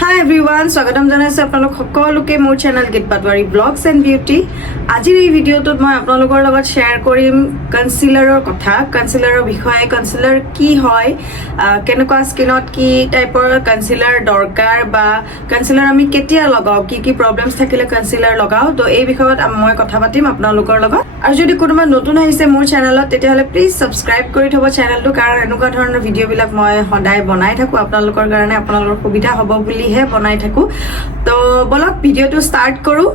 High everyone স্বাগতম জনাইছোঁ আপোনালোক সকলোকে মোৰ চেনেল গীত পাটোৱাৰী ব্লগছ এণ্ড বিউটি আজিৰ এই ভিডিঅ'টোত মই আপোনালোকৰ লগত শ্বেয়াৰ কৰিম কনচিলাৰৰ কথা কনচিলাৰৰ বিষয়ে কনচিলাৰ কি হয় কেনেকুৱা স্কিনত কি টাইপৰ কনচিলাৰ দৰকাৰ বা কনচিলাৰ আমি কেতিয়া লগাওঁ কি কি প্ৰব্লেমছ থাকিলে কনচিলাৰ লগাওঁ তো এই বিষয়ত মই কথা পাতিম আপোনালোকৰ লগত। আৰু যদি কোনোবা নতুন আহিছে মোৰ চেনেলত তেতিয়াহ'লে প্লিজ ছাবস্ক্ৰাইব কৰি থ'ব চেনেলটো কাৰণ এনেকুৱা ধৰণৰ ভিডিঅ'বিলাক মই সদায় বনাই থাকোঁ আপোনালোকৰ কাৰণে আপোনালোকৰ সুবিধা হ'ব বুলিহে বনাই থাকোঁ। তো বলক ভিডিঅ'টো ষ্টাৰ্ট কৰোঁ।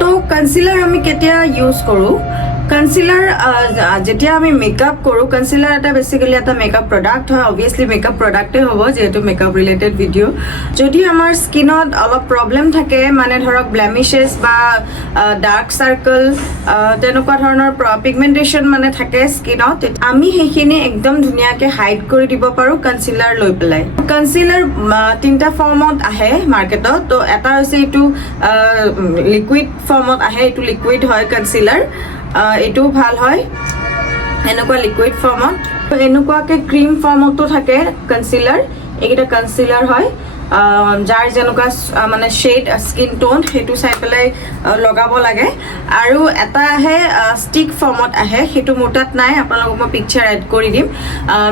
তো কনচিলাৰ আমি কেতিয়া ইউজ কৰোঁ? কনচিলাৰ যেতিয়া আমি মেকআপ কৰোঁ কনচিলাৰ এটা বেচিকেলি এটা মেকআপ প্ৰডাক্ট হয়। অবভিয়াছলি মেকআপ প্ৰডাক্টেই হ'ব, যিহেতু মেকআপ ৰিলেটেড ভিডিঅ' যদি আমাৰ স্কিনত অলপ প্ৰব্লেম থাকে মানে ধৰক ব্লেমিছেছ বা ডাৰ্ক চাৰ্কল তেনেকুৱা ধৰণৰ পিগমেণ্টেশ্যন মানে থাকে স্কিনত আমি সেইখিনি একদম ধুনীয়াকৈ হাইড কৰি দিব পাৰোঁ কনচিলাৰ লৈ পেলাই। কনচিলাৰ তিনিটা ফৰ্মত আহে মাৰ্কেটত তো এটা হৈছে এইটো লিকুইড ফৰ্মত আহে, এইটো লিকুইড হয় কনচিলাৰ এইটোও ভালো হয়। এনেকুৱা লিকুইড ফৰ্মত এনেকুৱাকে ক্ৰীম ফৰ্মতো থাকে কনচিলাৰ এইকেইটা কনচিলাৰ হয়। যাৰ যেনেকুৱা মানে শ্বেড স্কিন টোন সেইটো চাই পেলাই লগাব লাগে। আৰু এটা আহে ষ্টিক ফৰ্মত আহে। সেইটো মোৰ তাত নাই, আপোনালোকক মই পিকচাৰ এড কৰি দিম।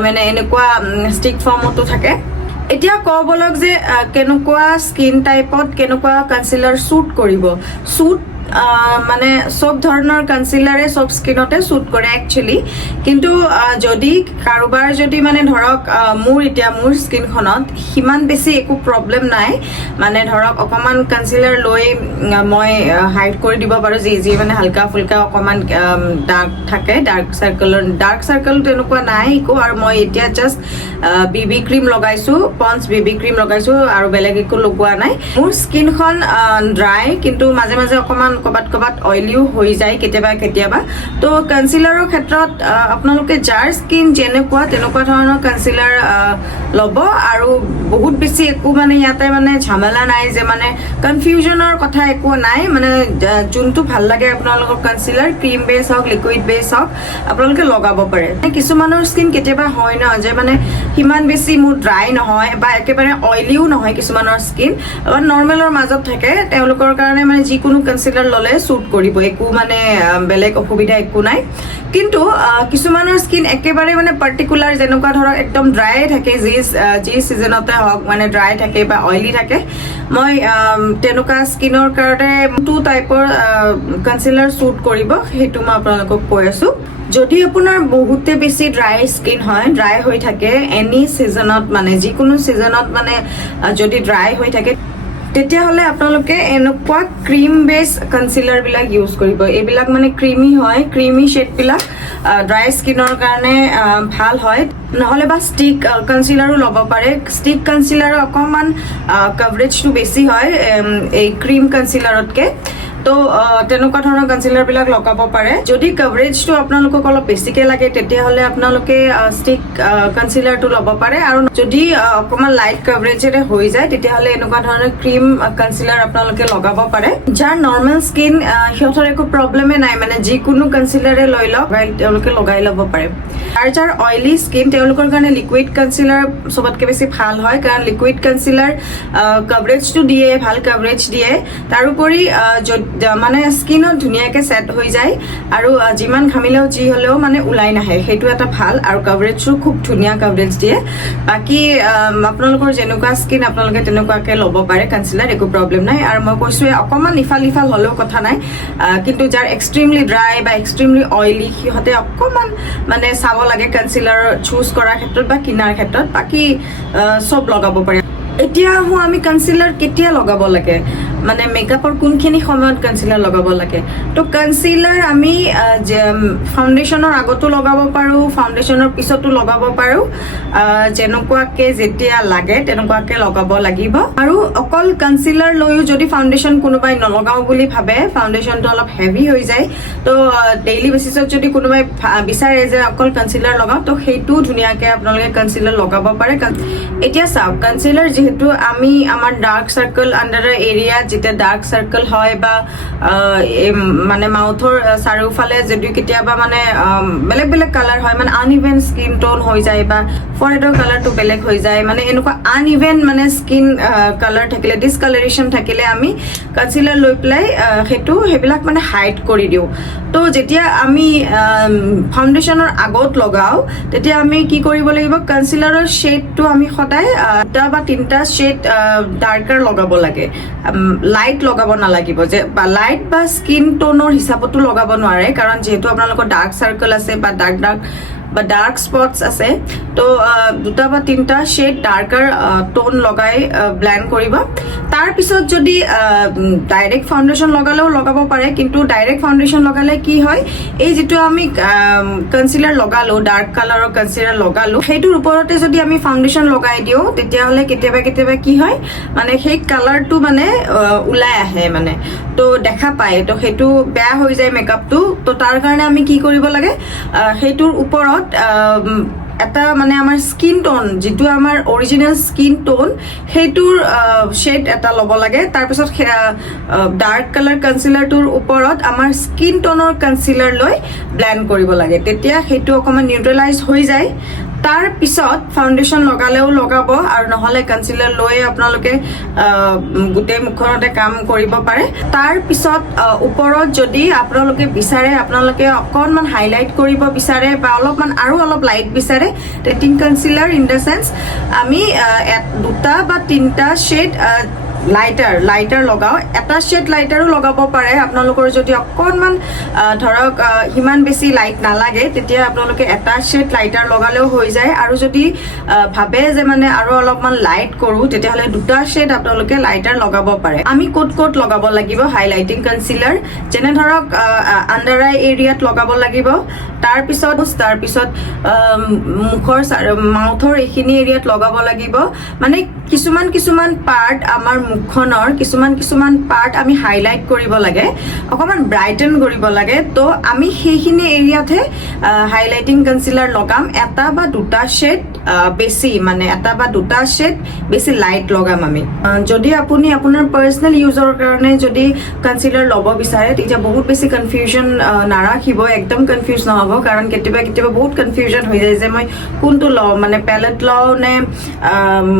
মানে এনেকুৱা ষ্টিক ফৰ্মতো থাকে। এতিয়া কওঁ বলক যে কেনেকুৱা স্কিন টাইপত কেনেকুৱা কনচিলাৰ শ্বুট কৰিব। শ্বুট মানে চব ধৰণৰ কনচিলাৰে চব স্কিনতে শ্বুট কৰে একচুৱেলি কিন্তু যদি কাৰোবাৰ যদি মানে ধৰক মোৰ এতিয়া মোৰ স্কিনখনত সিমান বেছি একো প্ৰব্লেম নাই। মানে ধৰক অকণমান কনচিলাৰ লৈ মই হাইড কৰি দিব পাৰোঁ। যি যি মানে হালকা ফুলকা অকণমান ডাৰ্ক থাকে ডাৰ্ক চাৰ্কলৰ ডাৰ্ক চাৰ্কল তেনেকুৱা নাই একো। আৰু মই এতিয়া জাষ্ট বি বি ক্ৰীম লগাইছোঁ পঞ্চ বি বি ক্ৰীম লগাইছোঁ আৰু বেলেগ একো লগোৱা নাই। মোৰ স্কিনখন ড্ৰাই কিন্তু মাজে মাজে অকণমান ক'ৰবাত ক'ৰবাত অইলিও হৈ যায় কেতিয়াবা কেতিয়াবা। তো কনচিলাৰৰ ক্ষেত্ৰত আপোনালোকে যাৰ স্কিন যেনেকুৱা তেনেকুৱা ধৰণৰ কনচিলাৰ ল'ব আৰু বহুত বেছি একো মানে ইয়াতে মানে ঝামেলা নাই যে মানে কনফিউজনৰ কথা একো নাই। মানে যোনটো ভাল লাগে আপোনালোকৰ কনচিলাৰ ক্ৰীম বেছ হওক লিকুইড বেছ হওক আপোনালোকে লগাব পাৰে। কিছুমানৰ স্কিন কেতিয়াবা হয় ন যে মানে সিমান বেছি মোৰ ড্ৰাই নহয় বা একেবাৰে অইলিও নহয় কিছুমানৰ স্কিন নৰ্মেলৰ মাজত থাকে তেওঁলোকৰ কাৰণে মানে যিকোনো কনচিলাৰ ল'লে শ্বুট কৰিব। একো মানে বেলেগ অসুবিধা একো নাই। কিন্তু কিছুমানৰ স্কিন একেবাৰে মানে পাৰ্টিকুলাৰ যেনেকুৱা ধৰক একদম ড্ৰাই থাকে, যি যি ছিজনতে হওক মানে ড্ৰাই থাকে বা অইলি থাকে। মই তেনেকুৱা স্কিনৰ কাৰণে টু টাইপৰ কনচিলাৰ শ্বুট কৰিব, সেইটো মই আপোনালোকক কৈ আছোঁ। যদি আপোনাৰ বহুতে বেছি ড্ৰাই স্কিন হয় ড্ৰাই হৈ থাকে এনি ছিজনত মানে যিকোনো ছিজনত মানে যদি ড্ৰাই হৈ থাকে তেতিয়াহ'লে আপোনালোকে এনেকুৱা ক্ৰীম বেছ কনচিলাৰবিলাক ইউজ কৰিব। এইবিলাক মানে ক্ৰীমি হয় ক্ৰীমি শ্বেডবিলাক ড্ৰাই স্কিনৰ কাৰণে ভালো হয়। নহ'লে বা ষ্টিক কনচিলাৰো ল'ব পাৰে। ষ্টিক কনচিলাৰৰ অকণমান কভাৰেজটো বেছি হয় এই ক্ৰীম কনচিলাৰতকৈ তো তেনেকুৱা ধৰণৰ কনচিলাৰবিলাক লগাব পাৰে। যদি কভাৰেজটো আপোনালোকক অলপ বেছিকৈ লাগে, তেতিয়াহ'লে আপোনালোকে ষ্টিক কনচিলাৰটো ল'ব পাৰে। আৰু যদি অকণমান লাইট কভাৰেজেৰে হৈ যায়, তেতিয়াহ'লে এনেকুৱা ধৰণৰ ক্ৰীম কনচিলাৰ আপোনালোকে লগাব পাৰে। যাৰ নৰ্মেল স্কিন সিহঁতৰ একো প্ৰব্লেমে নাই। মানে যিকোনো কনচিলাৰে লৈ লওক তেওঁলোকে লগাই ল'ব পাৰে। আৰু যাৰ অইলি স্কিন তেওঁলোকৰ কাৰণে লিকুইড কনচিলাৰ চবতকৈ বেছি ভালো হয়। কাৰণ লিকুইড কনচিলাৰ কভাৰেজটো দিয়ে, ভালো কভাৰেজ দিয়ে। তাৰোপৰি য'ত- মানে স্কিনত ধুনীয়াকৈ ছেট হৈ যায় আৰু যিমান ঘামিলেও যি হ'লেও মানে ওলাই নাহে। সেইটো এটা ভালো আৰু কভাৰেজটো খুব ধুনীয়া কভাৰেজ দিয়ে। বাকী আপোনালোকৰ যেনেকুৱা স্কিন আপোনালোকে তেনেকুৱাকৈ ল'ব পাৰে কনচিলাৰ একো প্ৰব্লেম নাই। আৰু মই কৈছোঁৱে অকণমান ইফাল সিফাল হ'লেও কথা নাই। কিন্তু যাৰ এক্সট্ৰিমলি ড্ৰাই বা এক্সট্ৰিমলি অইলি সিহঁতে অকণমান মানে চাব লাগে কনচিলাৰ চুজ কৰাৰ ক্ষেত্ৰত বা কিনাৰ ক্ষেত্ৰত। বাকী চব লগাব পাৰে। এতিয়া আহোঁ, আমি কনচিলাৰ কেতিয়া লগাব লাগে? মানে মেকআপৰ কোনখিনি সময়ত কনচিলাৰ লগাব লাগে? তো কনচিলাৰ আমি ফাউণ্ডেশ্যনৰ আগতো লগাব পাৰোঁ ফাউণ্ডেশ্যনৰ পিছতো লগাব পাৰোঁ। যেনেকুৱাকৈ যেতিয়া লাগে, তেনেকুৱাকৈ লগাব লাগিব। আৰু অকল কনচিলাৰ লৈও যদি ফাউণ্ডেশ্যন কোনোবাই নলগাওঁ বুলি ভাবে ফাউণ্ডেশ্যনটো অলপ হেভি হৈ যায়, তো ডেইলি বেচিছত যদি কোনোবাই বিচাৰে যে অকল কনচিলাৰ লগাওঁ, তো সেইটোও ধুনীয়াকৈ আপোনালোকে কনচিলাৰ লগাব পাৰে। এতিয়া চাওক কনচিলাৰ যিহেতু আমি আমাৰ ডাৰ্ক চাৰ্কল আণ্ডাৰ এৰিয়া যেতিয়া ডাৰ্ক চাৰ্কেল হয় বা মানে মাউথৰ চাৰিওফালে যদি কেতিয়াবা মানে বেলেগ বেলেগ কালাৰ হয় মানে আনইভেন স্কিন টোন হৈ যায় বা ফৰেডৰ কালাৰটো বেলেগ হৈ যায় মানে এনেকুৱা আনইভেন মানে স্কিন কালাৰ থাকিলে ডিছকালাৰেশ্যন থাকিলে আমি কনচিলাৰ লৈ পেলাই সেইটো সেইবিলাক মানে হাইড কৰি দিওঁ। তো যেতিয়া আমি ফাউণ্ডেশ্যনৰ আগত লগাওঁ, তেতিয়া আমি কি কৰিব লাগিব? কনচিলাৰৰ শ্বেডটো আমি সদায় দুটা বা তিনিটা শ্বেড ডাৰ্কাৰ লগাব লাগে। লাইট লগাব নালাগিব। যে, বা লাইট বা স্কিন টোনৰ হিচাপতো লগাব নোৱাৰে। কাৰণ যিহেতু আপোনালোকৰ ডাৰ্ক চাৰ্কল আছে বা ডাৰ্ক ডাৰ্ক বা ডাৰ্ক স্পটছ আছে, তো দুটা বা তিনিটা শ্বেড ডাৰ্কাৰ টোন লগাই ব্লেণ্ড কৰিব। তাৰপিছত যদি ডাইৰেক্ট ফাউণ্ডেশ্যন লগালেও লগাব পাৰে, কিন্তু ডাইৰেক্ট ফাউণ্ডেশ্যন লগালে কি হয়, এই যিটো আমি কনচিলাৰ লগালোঁ ডাৰ্ক কালাৰৰ কনচিলাৰ লগালোঁ, সেইটোৰ ওপৰতে যদি আমি ফাউণ্ডেশ্যন লগাই দিওঁ, তেতিয়াহ'লে কেতিয়াবা কেতিয়াবা কি হয় মানে সেই কালাৰটো মানে ওলাই আহে মানে। তো, দেখা পায়, তো সেইটো বেয়া হৈ যায় মেকআপটো তো তাৰ কাৰণে আমি কি কৰিব লাগে সেইটোৰ ওপৰত আহ, এটা মানে আমাৰ স্কিন টোন যিটো আমাৰ অৰিজিনেল স্কিন টোন সেইটোৰ শ্বেড এটা ল'ব লাগে। তাৰপিছত ডাৰ্ক কালাৰ কনচিলাৰটোৰ ওপৰত আমাৰ স্কিন টোনৰ কনচিলাৰ লৈ ব্লেণ্ড কৰিব লাগে। তেতিয়া সেইটো অকণমান নিউট্ৰেলাইজ হৈ যায়। তাৰ পিছত ফাউণ্ডেশ্যন লগালেও লগাব আৰু নহ'লে কনচিলাৰ লৈ আপোনালোকে গোটেই মুখখনতে কাম কৰিব পাৰে। তাৰ পিছত ওপৰত যদি আপোনালোকে বিচাৰে, আপোনালোকে অকণমান হাইলাইট কৰিব বিচাৰে বা অলপমান আৰু অলপ লাইট বিচাৰে টেটিং কনচিলাৰ ইন দ্য চেন্স আমি দুটা বা তিনিটা শ্বেড লাইটাৰ লাইটাৰ লগাওঁ। এটা শ্বেড লাইটাৰো লগাব পাৰে। আপোনালোকৰ যদি অকণমান ধৰক সিমান বেছি লাইট নালাগে, তেতিয়া আপোনালোকে এটা শ্বেড লাইটাৰ লগালেও হৈ যায়। আৰু যদি ভাবে যে মানে আৰু অলপমান লাইট কৰোঁ, তেতিয়াহ'লে দুটা শ্বেড আপোনালোকে লাইটাৰ লগাব পাৰে। আমি ক'ত ক'ত লগাব লাগিব? হাইলাইটিং কনচিলাৰ যেনে ধৰক আণ্ডাৰ আই এৰিয়াত লগাব লাগিব। তাৰপিছত তাৰপিছত মুখৰ মাউথৰ এইখিনি এৰিয়াত লগাব লাগিব। মানে কিছুমান কিছুমান পাৰ্ট আমাৰ মুখখনৰ, কিছুমান কিছুমান পাৰ্ট আমি হাইলাইট কৰিব লাগে, অকণমান ব্ৰাইটেন কৰিব লাগে। তো আমি সেইখিনি এৰিয়াতহে হাইলাইটিং কনচিলাৰ লগাম। এটা বা দুটা শ্বেড বেছি মানে এটা বা দুটা শ্বেড বেছি লাইট লগাম আমি। যদি আপুনি আপোনাৰ পাৰ্চনেল ইউজৰ কাৰণে যদি কনচিলাৰ ল'ব বিচাৰে, তেতিয়া বহুত বেছি কনফিউজন নাৰাখিব, একদম কনফিউজ নহ'ব, কাৰণ কেতিয়াবা কেতিয়াবা বহুত কনফিউজন হৈ যায় যে মই কোনটো লওঁ মানে পেলেট লওঁ নে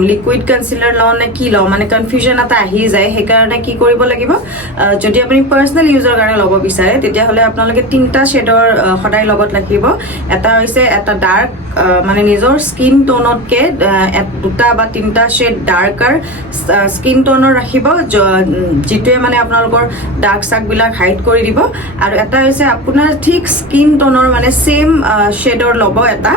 লিকুইড কনচিলাৰ লওঁ নে কি লওঁ মানে কনফিউজন এটা আহি যায়, সেইকাৰণে কি কৰিব লাগিব? যদি আপুনি পাৰ্চনেল ইউজৰ কাৰণে ল'ব বিচাৰে, তেতিয়াহ'লে আপোনালোকে তিনিটা শ্বেডৰ সদায় লগত ৰাখিব। এটা হৈছে এটা ডাৰ্ক মানে নিজৰ স্কিন টোনতকে দুটা বা তিনিটা শ্বেড ডাৰ্কাৰ স্কিন টোনৰ ৰাখিব যিটোৱে মানে আপোনালোকৰ ডাৰ্ক চাৰ্কবিলাক হাইড কৰি দিব। আৰু এটা হৈছে আপোনাৰ ঠিক স্কিন টোনৰ মানে ছেইম শ্বেডৰ ল'ব এটা।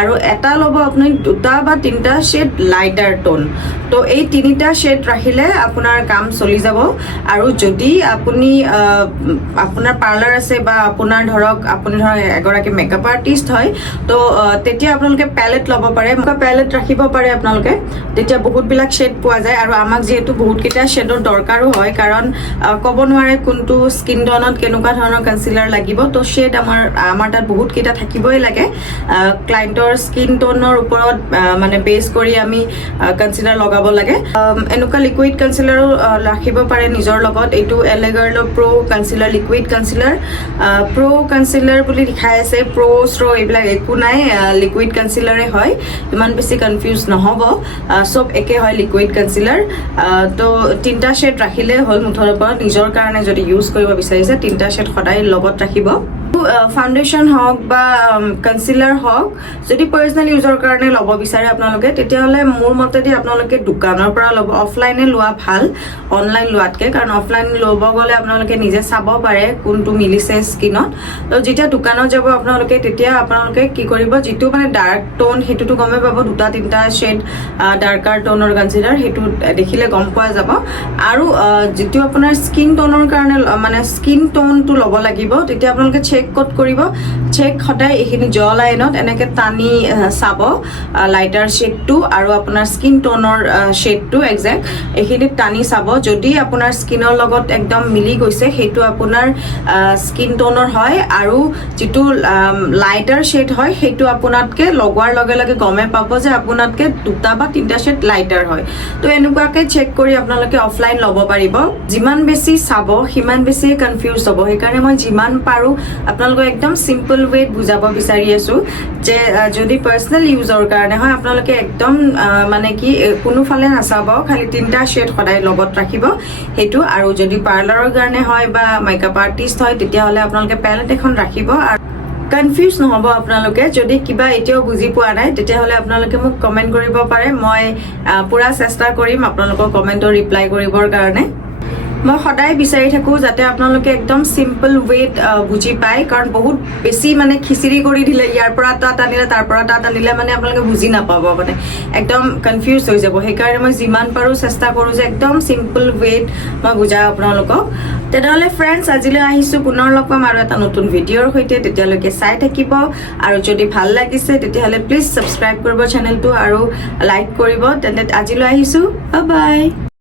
আৰু এটা ল'ব আপুনি দুটা বা তিনিটা শ্বেড লাইটাৰ টোন তো এই তিনিটা শ্বেড ৰাখিলে আপোনাৰ কাম চলি যাব। আৰু যদি আপুনি আপোনাৰ পাৰ্লাৰ আছে বা আপোনাৰ ধৰক, আপুনি ধৰক এগৰাকী মেকআপ আৰ্টিষ্ট হয়, তো তেতিয়া আপোনালোকে পেলেট ল'ব পাৰে পেলেট ৰাখিব পাৰে আপোনালোকে, তেতিয়া বহুতবিলাক শ্বেড পোৱা যায় আৰু আমাক যিহেতু বহুতকেইটা শ্বেডৰ দৰকাৰো হয়, কাৰণ ক'ব নোৱাৰে কোনটো স্কিন টনত কেনেকুৱা ধৰণৰ কনচিলাৰ লাগিব, তো শ্বেড আমাৰ আমাৰ তাত বহুতকেইটা থাকিবই লাগে। ক্লাইণ্টৰ স্কিন টনৰ ওপৰত মানে বেছ কৰি আমি কনচিলাৰ লগাব লাগে। এনেকুৱা লিকুইড কনচিলাৰো ৰাখিব পাৰে নিজৰ লগত। এইটো এলেগাৰ্লৰ pro' concealer liquid concealer pro' concealer বুলি লিখাই আছে প্ৰ' শ্ৰ' এইবিলাক একো নাই লিকুইড কনচিলাৰে হয় ইমান বেছি কনফিউজ নহ'ব। চব একে হয় লিকুইড কনচিলাৰ তো তিনিটা শ্বেড ৰাখিলে হ'ল মুঠৰ ওপৰত। নিজৰ কাৰণে যদি ইউজ কৰিব বিচাৰিছে তিনিটা শ্বেড সদায় লগত ৰাখিব। ফাউণ্ডেশ্যন হওক বা কনচিলাৰ হওক, যদি পাৰ্চনেল ইউজৰ কাৰণে ল'ব বিচাৰে আপোনালোকে, তেতিয়াহ'লে মোৰ মতেদি আপোনালোকে দোকানৰ পৰা ল'ব অফলাইনে লোৱা ভালো অনলাইন লোৱাতকৈ, কাৰণ অফলাইন ল'ব গ'লে আপোনালোকে নিজে চাব পাৰে কোনটো মিলিছে স্কিনত তো যেতিয়া দোকানত যাব আপোনালোকে, তেতিয়া আপোনালোকে কি কৰিব, যিটো মানে ডাৰ্ক টোন সেইটোতো গমেই পাব, দুটা, তিনিটা শ্বেড ডাৰ্কাৰ টোনৰ কনচিলাৰ সেইটো দেখিলে গম পোৱা যাব। আৰু যিটো আপোনাৰ স্কিন টোনৰ কাৰণে মানে স্কিন টোনটো ল'ব লাগিব, তেতিয়া আপোনালোকে চেক চেক ক'ত কৰিব? চেক সদায় এইখিনি জ লাইনত এনেকৈ টানি চাব লাইটাৰ শ্বেডটো আৰু আপোনাৰ স্কিন ট'নৰ শ্বেডটো একজেক্ট এইখিনিত টানি চাব। যদি আপোনাৰ স্কিনৰ লগত একদম মিলি গৈছে, সেইটো আপোনাৰ স্কিন ট'নৰ হয় আৰু যিটো লাইটাৰ শ্বেড হয়, সেইটো আপোনাতকে লগোৱাৰ লগে লগে গমে পাব যে আপোনাতকে দুটা বা তিনিটা শ্বেড লাইটাৰ হয়। তো এনেকুৱাকে চেক কৰি আপোনালোকে অফলাইন ল'ব পাৰিব। যিমান বেছি চাব, সিমান বেছি কনফিউজ হ'ব। সেইকাৰণে মই যিমান পাৰোঁ আপোনালোকক একদম চিম্পল ৱেত বুজাব বিচাৰি আছোঁ যে যদি পাৰ্চনেল ইউজৰ কাৰণে হয় আপোনালোকে একদম মানে কি কোনোফালে নাচাব খালি তিনিটা শ্বেড সদায় লগত ৰাখিব। সেইটো আৰু যদি পাৰ্লাৰৰ কাৰণে হয় বা মেকআপ আৰ্টিষ্ট হয় তেতিয়াহ'লে আপোনালোকে পেলেট এখন ৰাখিব আৰু কনফিউজ নহ'ব আপোনালোকে। যদি কিবা এতিয়াও বুজি পোৱা নাই তেতিয়াহ'লে আপোনালোকে মোক কমেণ্ট কৰিব পাৰে। মই পুৰা চেষ্টা কৰিম আপোনালোকৰ কমেণ্টৰ ৰিপ্লাই কৰিবৰ কাৰণে। মই সদায় বিচাৰি থাকোঁ যাতে আপোনালোকে একদম চিম্পল ৱেত বুজি পায়। কাৰণ বহুত বেছি মানে খিচিৰি কৰি দিলে ইয়াৰ পৰা তাত আনিলে তাৰ পৰা তাত আনিলে মানে আপোনালোকে বুজি নাপাব মানে একদম কনফিউজ হৈ যাব। সেইকাৰণে মই যিমান পাৰোঁ চেষ্টা কৰোঁ যে একদম চিম্পল ৱেত মই বুজাওঁ আপোনালোকক। তেনেহ'লে ফ্ৰেণ্ডছ আজিলৈ আহিছোঁ। পুনৰ লগ পাম আৰু এটা নতুন ভিডিঅ'ৰ সৈতে। তেতিয়ালৈকে চাই থাকিব। আৰু যদি ভাল লাগিছে তেতিয়াহ'লে প্লিজ ছাবস্ক্ৰাইব কৰিব চেনেলটো আৰু লাইক কৰিব। তেন্তে আজিলৈ আহিছোঁ। বাই